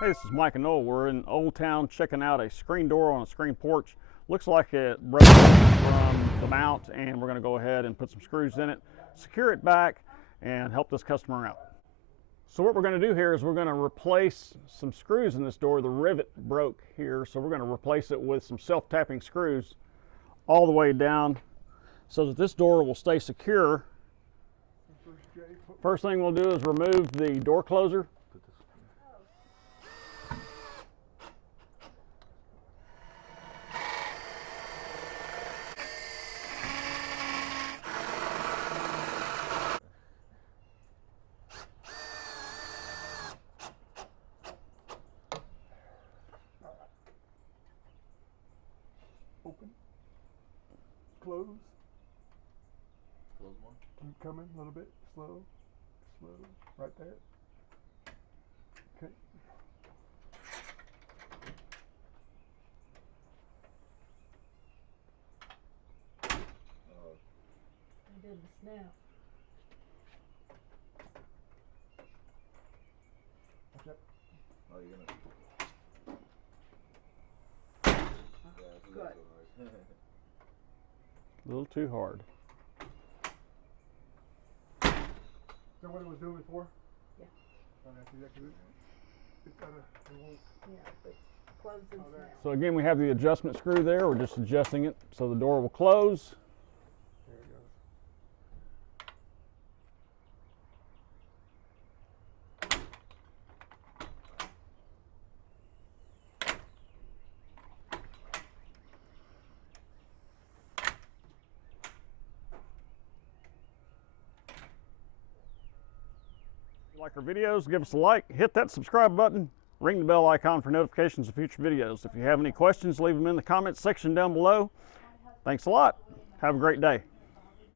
Hey, this is Mike and Noel. We're in Old Town checking out a screen door on a screen porch. Looks like it broke from the mount, and we're going to go ahead and put some screws in it, secure it back, and help this customer out. So what we're going to do here is we're going to replace some screws in this door. The rivet broke here, so we're going to replace it with some self-tapping screws all the way down so that this door will stay secure. First thing we'll do is remove the door closer. Open, close. Close one. Keep coming a little bit, slow, right there. Okay. I did the snap. Watch out. Oh, you're gonna. Good. A little too hard. Is that what it was doing before? Yeah. Oh, that's exactly it. It's got a, it won't. Yeah, but close and snap. So again, we have the adjustment screw there. We're just adjusting it so the door will close. There it goes. If you like our videos, give us a like, hit that subscribe button, ring the bell icon for notifications of future videos. If you have any questions, leave them in the comments section down below. Thanks a lot. Have a great day.